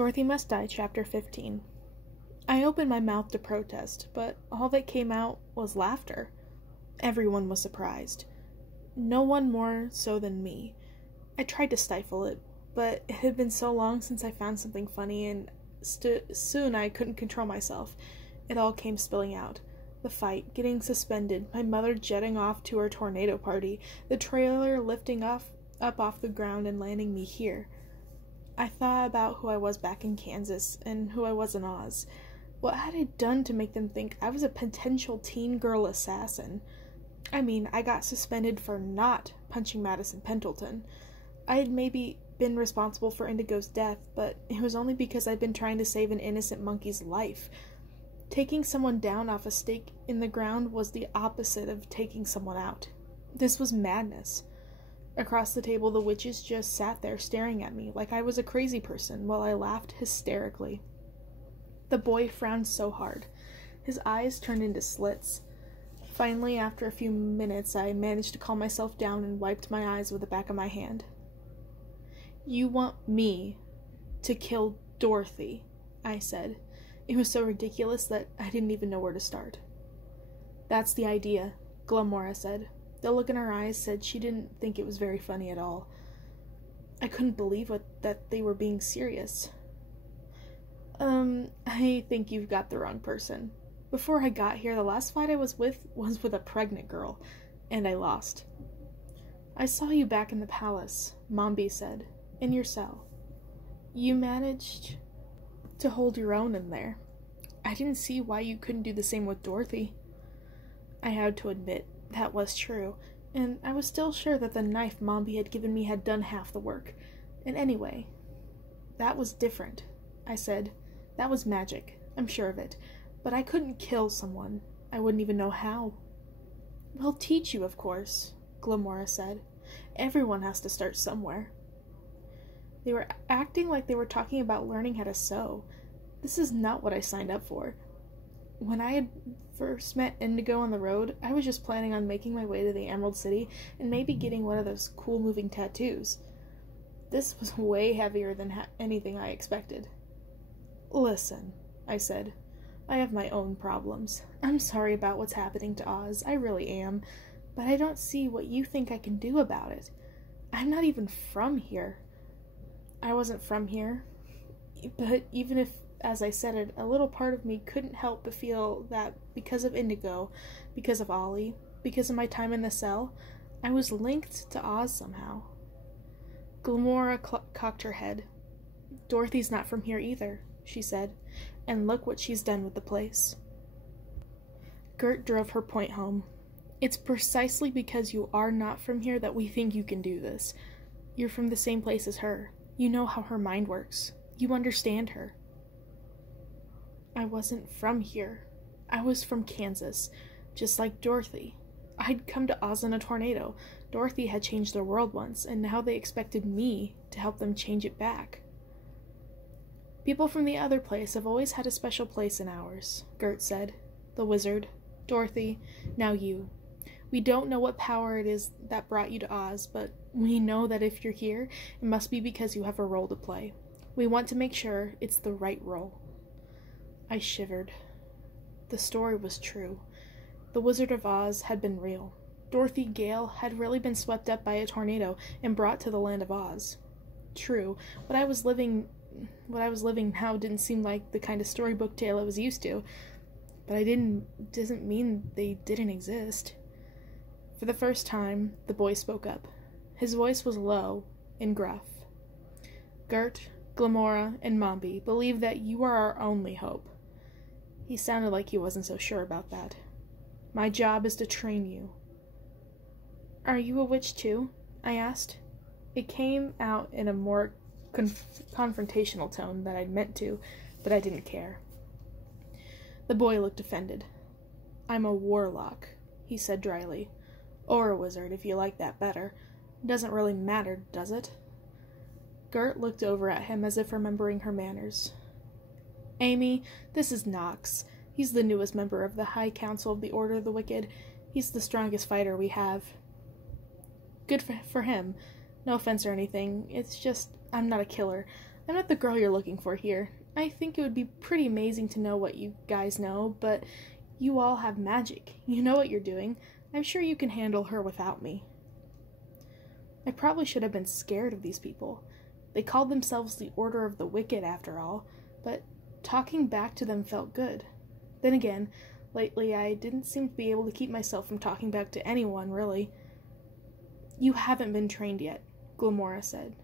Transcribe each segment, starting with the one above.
Dorothy Must Die, Chapter 15. I opened my mouth to protest, but all that came out was laughter. Everyone was surprised. No one more so than me. I tried to stifle it, but it had been so long since I found something funny, and soon I couldn't control myself. It all came spilling out. The fight, getting suspended, my mother jetting off to her tornado party, the trailer lifting up off the ground and landing me here. I thought about who I was back in Kansas and who I was in Oz. What had I done to make them think I was a potential teen girl assassin? I mean, I got suspended for not punching Madison Pendleton. I had maybe been responsible for Indigo's death, but it was only because I'd been trying to save an innocent monkey's life. Taking someone down off a stake in the ground was the opposite of taking someone out. This was madness. Across the table, the witches just sat there staring at me like I was a crazy person while I laughed hysterically. The boy frowned so hard. His eyes turned into slits. Finally, after a few minutes, I managed to calm myself down and wiped my eyes with the back of my hand. "You want me to kill Dorothy," I said. It was so ridiculous that I didn't even know where to start. "That's the idea," Glamora said. The look in her eyes said she didn't think it was very funny at all. I couldn't believe that they were being serious. I think you've got the wrong person. Before I got here, the last fight I was with a pregnant girl, and I lost." "I saw you back in the palace," Mombi said, "in your cell. You managed to hold your own in there. I didn't see why you couldn't do the same with Dorothy." I had to admit, that was true, and I was still sure that the knife Mombi had given me had done half the work. And anyway, that was different, I said. That was magic, I'm sure of it, but I couldn't kill someone. I wouldn't even know how. "We'll teach you, of course," Glamora said. "Everyone has to start somewhere." They were acting like they were talking about learning how to sew. This is not what I signed up for. When I had first met Indigo on the road, I was just planning on making my way to the Emerald City and maybe getting one of those cool moving tattoos. This was way heavier than anything I expected. "Listen," I said. "I have my own problems. I'm sorry about what's happening to Oz, I really am, but I don't see what you think I can do about it. I'm not even from here." I wasn't from here, but even if, as I said it, a little part of me couldn't help but feel that because of Indigo, because of Ollie, because of my time in the cell, I was linked to Oz somehow. Glamora cocked her head. "Dorothy's not from here either," she said, "and look what she's done with the place." Gert drove her point home. "It's precisely because you are not from here that we think you can do this. You're from the same place as her. You know how her mind works. You understand her." "I wasn't from here. I was from Kansas, just like Dorothy. I'd come to Oz in a tornado. Dorothy had changed their world once, and now they expected me to help them change it back." "People from the other place have always had a special place in ours," Gert said. "The wizard, Dorothy, now you. We don't know what power it is that brought you to Oz, but we know that if you're here, it must be because you have a role to play. We want to make sure it's the right role." I shivered. The story was true. The Wizard of Oz had been real. Dorothy Gale had really been swept up by a tornado and brought to the land of Oz. True, what I was living now didn't seem like the kind of storybook tale I was used to, but doesn't mean they didn't exist. For the first time, the boy spoke up. His voice was low and gruff. "Gert, Glamora, and Mombi believe that you are our only hope." He sounded like he wasn't so sure about that. "My job is to train you." "Are you a witch too?" I asked. It came out in a more confrontational tone than I'd meant to, but I didn't care. The boy looked offended. "I'm a warlock," he said dryly. "Or a wizard, if you like that better. Doesn't really matter, does it?" Gert looked over at him as if remembering her manners. "Amy, this is Knox. He's the newest member of the High Council of the Order of the Wicked. He's the strongest fighter we have." "Good for him. No offense or anything. It's just, I'm not a killer. I'm not the girl you're looking for here. I think it would be pretty amazing to know what you guys know, but you all have magic. You know what you're doing. I'm sure you can handle her without me. I probably should have been scared of these people. They called themselves the Order of the Wicked, after all, but talking back to them felt good. Then again, lately I didn't seem to be able to keep myself from talking back to anyone, really. You haven't been trained yet, Glamora said.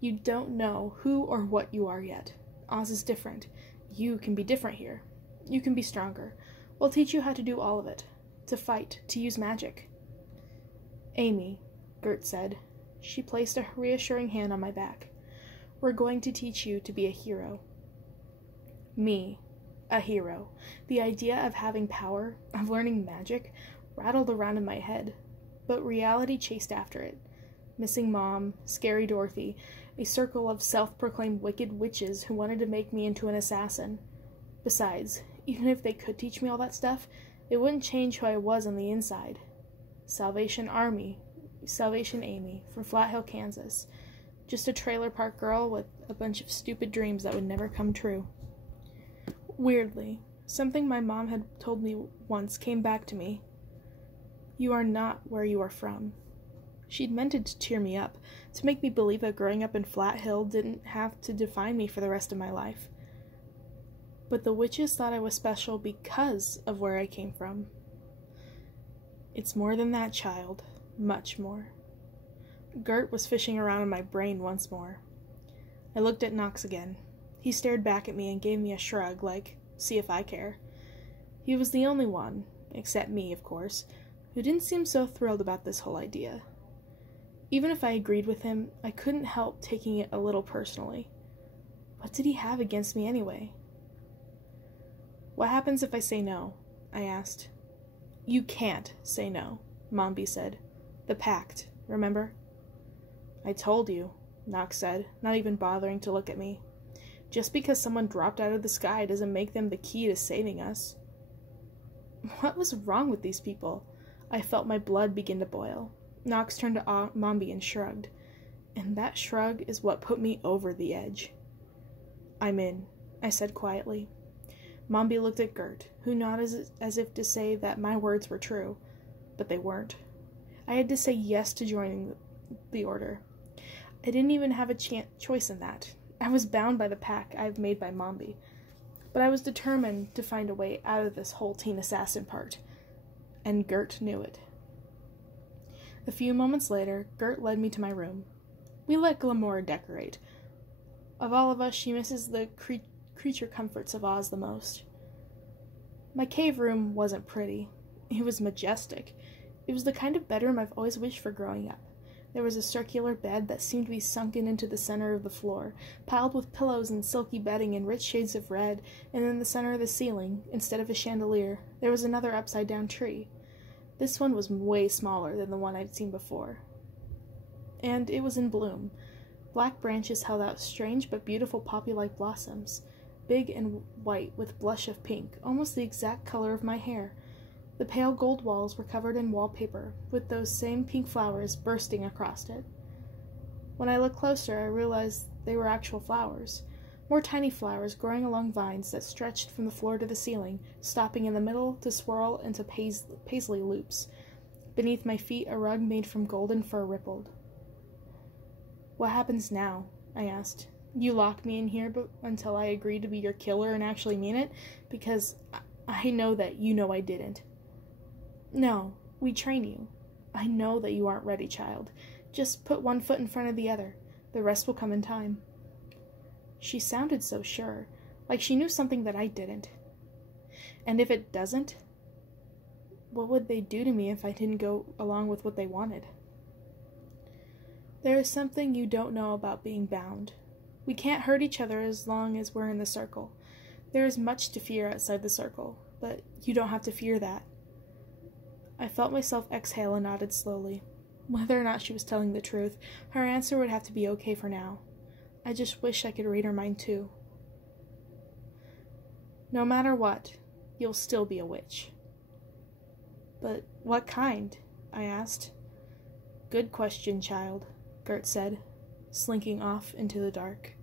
You don't know who or what you are yet. Oz is different. You can be different here. You can be stronger. We'll teach you how to do all of it. To fight, to use magic. Amy, Gert said. She placed a reassuring hand on my back. We're going to teach you to be a hero. Me, a hero. The idea of having power, of learning magic, rattled around in my head, but reality chased after it. Missing Mom, scary Dorothy, a circle of self-proclaimed wicked witches who wanted to make me into an assassin. Besides, even if they could teach me all that stuff, it wouldn't change who I was on the inside. Salvation Amy, from Flat Hill, Kansas. Just a trailer park girl with a bunch of stupid dreams that would never come true. Weirdly, something my mom had told me once came back to me. You are not where you are from. She'd meant it to cheer me up, to make me believe that growing up in Flat Hill didn't have to define me for the rest of my life. But the witches thought I was special because of where I came from. It's more than that, child. Much more. Gert was fishing around in my brain once more. I looked at Knox again. He stared back at me and gave me a shrug, like, see if I care. He was the only one, except me, of course, who didn't seem so thrilled about this whole idea. Even if I agreed with him, I couldn't help taking it a little personally. What did he have against me anyway? What happens if I say no? I asked. You can't say no, Mombi said. The pact, remember? I told you, Knox said, not even bothering to look at me. Just because someone dropped out of the sky doesn't make them the key to saving us. What was wrong with these people? I felt my blood begin to boil. Knox turned to Mombi and shrugged. And that shrug is what put me over the edge. I'm in, I said quietly. Mombi looked at Gert, who nodded as if to say that my words were true, but they weren't. I had to say yes to joining the order. I didn't even have a choice in that. I was bound by the pact I've made by Mombi, but I was determined to find a way out of this whole teen assassin part, and Gert knew it. A few moments later, Gert led me to my room. We let Glamora decorate. Of all of us, she misses the creature comforts of Oz the most. My cave room wasn't pretty. It was majestic. It was the kind of bedroom I've always wished for growing up. There was a circular bed that seemed to be sunken into the center of the floor, piled with pillows and silky bedding in rich shades of red, and in the center of the ceiling, instead of a chandelier, there was another upside-down tree. This one was way smaller than the one I'd seen before. And it was in bloom. Black branches held out strange but beautiful poppy-like blossoms, big and white with blush of pink, almost the exact color of my hair. The pale gold walls were covered in wallpaper, with those same pink flowers bursting across it. When I looked closer, I realized they were actual flowers. More tiny flowers growing along vines that stretched from the floor to the ceiling, stopping in the middle to swirl into paisley loops. Beneath my feet, a rug made from golden fur rippled. What happens now? I asked. You lock me in here until I agree to be your killer and actually mean it? Because I know that you know I didn't. No, we train you. I know that you aren't ready, child. Just put one foot in front of the other. The rest will come in time. She sounded so sure, like she knew something that I didn't. And if it doesn't, what would they do to me if I didn't go along with what they wanted? There is something you don't know about being bound. We can't hurt each other as long as we're in the circle. There is much to fear outside the circle, but you don't have to fear that. I felt myself exhale and nodded slowly. Whether or not she was telling the truth, her answer would have to be okay for now. I just wish I could read her mind too. No matter what, you'll still be a witch. But what kind? I asked. Good question, child, Gert said, slinking off into the dark.